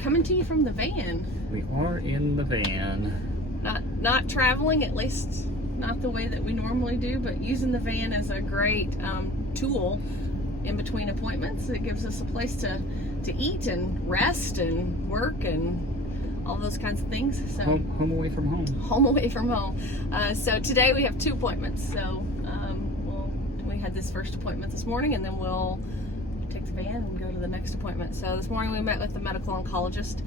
coming to you from the van. We are in the van. Not traveling, at least not the way that we normally do, but using the van as a great tool in between appointments. It gives us a place to eat and rest and work and all those kinds of things. So Home away from home. Home away from home. So today we have 2 appointments. So we had this first appointment this morning, and then we'll take the van and go to the next appointment. So this morning we met with the medical oncologist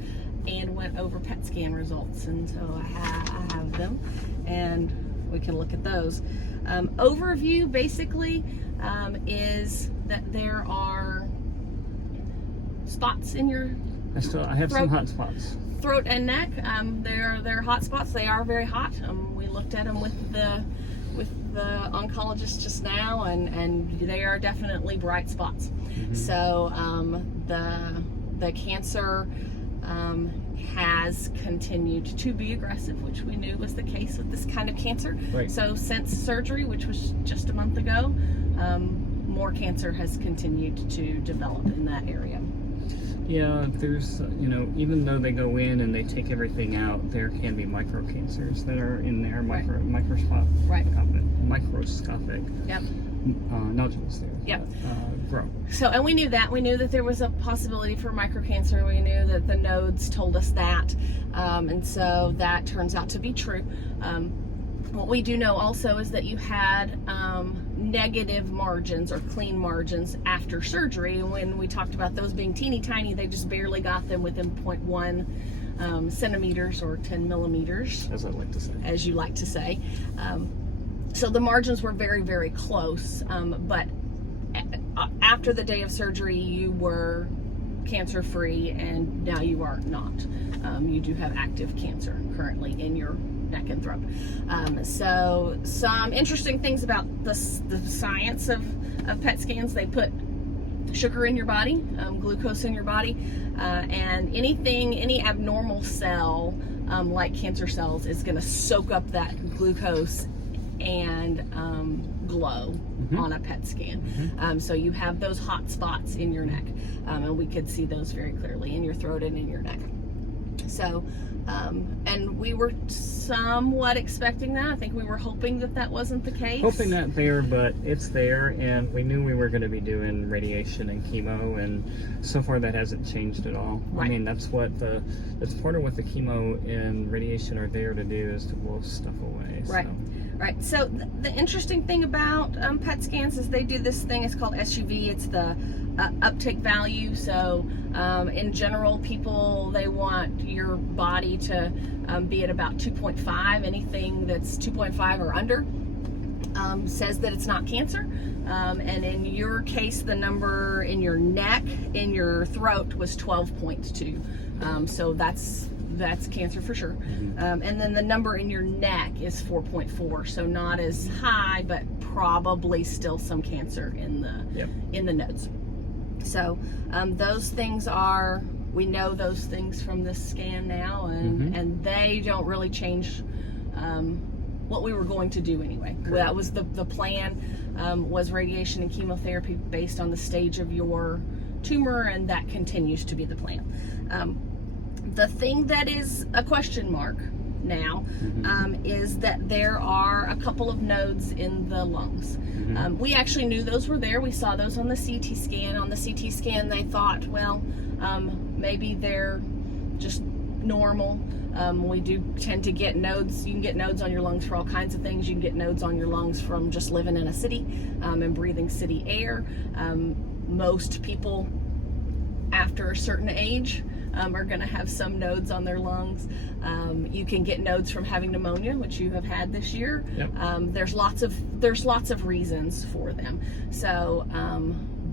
and went over PET scan results, and so I have them, and we can look at those. Overview basically is that there are spots in your I have some hot spots. Throat and neck. They're hot spots. They are very hot. We looked at them with the oncologist just now, and they are definitely bright spots. Mm-hmm. So the cancer has continued to be aggressive, which we knew was the case with this kind of cancer. Right. So since surgery, which was just a month ago, more cancer has continued to develop in that area. Yeah, there's, even though they go in and they take everything out, there can be microcancers that are in there, microscopic Yep. nodules there. Yep. Grow. So, and we knew that there was a possibility for microcancer. We knew that the nodes told us that, and so that turns out to be true. What we do know also is that you had negative margins or clean margins after surgery. And when we talked about those being teeny tiny, they just barely got them within 0.1 centimeters or 10 millimeters. As I like to say. As you like to say. So the margins were very, very close. But after the day of surgery, you were cancer-free, and now you are not. You do have active cancer currently in your neck and throat. So some interesting things about the science of PET scans. They put sugar in your body, glucose in your body, and any abnormal cell like cancer cells is going to soak up that glucose and glow on a PET scan. Mm-hmm. So you have those hot spots in your neck, and we could see those very clearly in your throat and in your neck. So, and we were somewhat expecting that. I think we were hoping that wasn't the case. Hoping that there, but it's there, and we knew we were going to be doing radiation and chemo, and so far that hasn't changed at all. Right. I mean, that's part of what the chemo and radiation are there to do, is to blow stuff away. Right. So. Right. So the interesting thing about PET scans is they do this thing. It's called SUV. It's the uptake value. So in general, they want your body to be at about 2.5. Anything that's 2.5 or under says that it's not cancer. And in your case, the number in your neck, in your throat, was 12.2. So that's cancer for sure. Mm-hmm. And then the number in your neck is 4.4, so not as high, but probably still some cancer in the nodes. So those things we know those things from this scan now, and they don't really change what we were going to do anyway. Correct. That was the plan, was radiation and chemotherapy based on the stage of your tumor, and that continues to be the plan. The thing that is a question mark now is that there are a couple of nodes in the lungs. Mm-hmm. We actually knew those were there. We saw those on the CT scan. On the CT scan, they thought, well, maybe they're just normal. We do tend to get nodes. You can get nodes on your lungs for all kinds of things. You can get nodes on your lungs from just living in a city and breathing city air. Most people after a certain age are going to have some nodes on their lungs. You can get nodes from having pneumonia, which you have had this year. Yep. There's lots of reasons for them. So,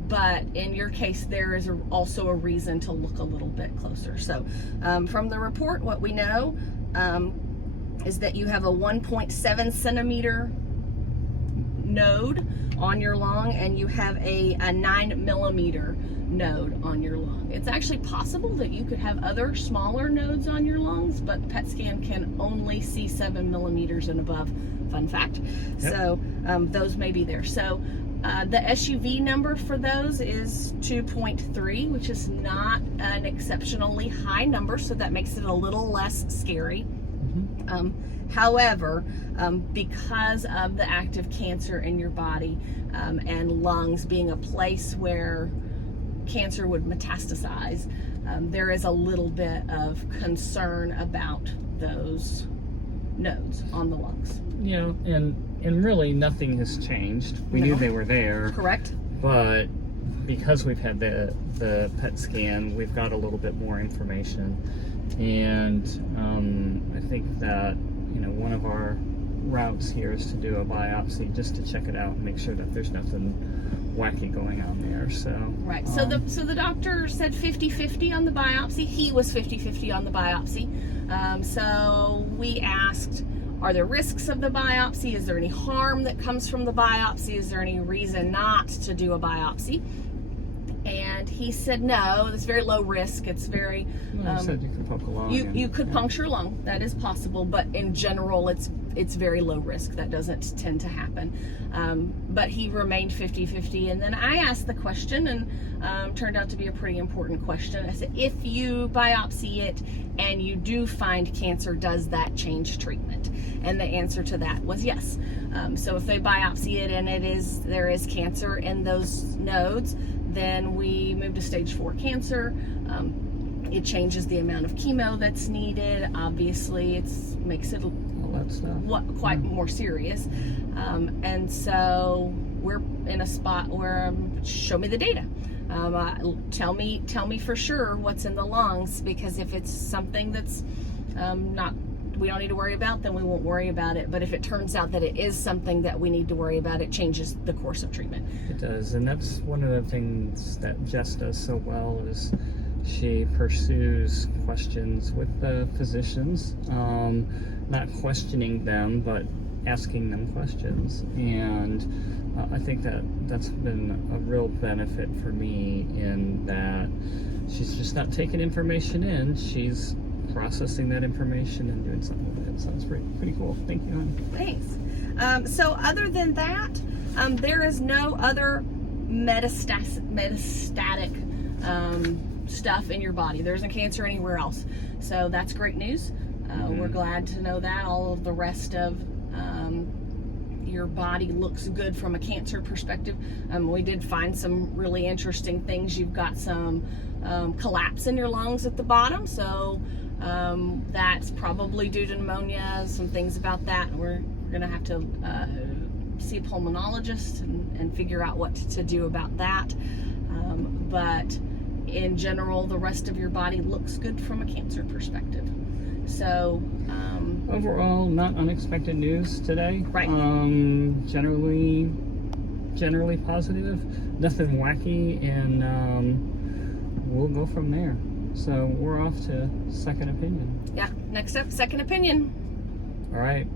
but in your case, there is also a reason to look a little bit closer. So, from the report, what we know is that you have a 1.7 centimeter node on your lung, and you have a 9 millimeter node on your lung. It's actually possible that you could have other smaller nodes on your lungs, but PET scan can only see 7 millimeters and above. Fun fact. Yep. So those may be there. So The SUV number for those is 2.3, which is not an exceptionally high number, so that makes it a little less scary. However, because of the active cancer in your body and lungs being a place where cancer would metastasize, there is a little bit of concern about those nodes on the lungs. Yeah, and really nothing has changed. We knew they were there. Correct. But because we've had the PET scan, we've got a little bit more information. And I think that, one of our routes here is to do a biopsy just to check it out and make sure that there's nothing wacky going on there. So right. So the doctor said 50-50 on the biopsy. He was 50-50 on the biopsy. So we asked, are there risks of the biopsy? Is there any harm that comes from the biopsy? Is there any reason not to do a biopsy? And he said no, it's very low risk. It's very you said you could poke a lung. You could puncture a lung, that is possible, but in general it's very low risk. That doesn't tend to happen. But he remained 50-50, and then I asked the question, and turned out to be a pretty important question. I said, if you biopsy it and you do find cancer, does that change treatment? And the answer to that was yes. So if they biopsy it and there is cancer in those nodes, then we move to stage 4 cancer. It changes the amount of chemo that's needed. Obviously, it makes it quite more serious. And so we're in a spot where show me the data. Tell me for sure what's in the lungs, because if it's something that's we don't need to worry about, then we won't worry about it. But if it turns out that it is something that we need to worry about, it changes the course of treatment. It does, and that's one of the things that Jess does so well, is she pursues questions with the physicians, not questioning them, but asking them questions. And I think that's been a real benefit for me, in that she's just not taking information in, she's processing that information and doing something with it. So it's pretty cool. Thank you, honey. Thanks. So other than that, there is no other metastatic stuff in your body. There isn't cancer anywhere else. So that's great news. We're glad to know that. All of the rest of your body looks good from a cancer perspective. We did find some really interesting things. You've got some collapse in your lungs at the bottom, so that's probably due to pneumonia. Some things about that. We're gonna have to see a pulmonologist and figure out what to do about that. But in general, the rest of your body looks good from a cancer perspective. So overall, not unexpected news today. Right. Generally positive, nothing wacky, and we'll go from there. So we're off to second opinion. Yeah, next up, second opinion. All right.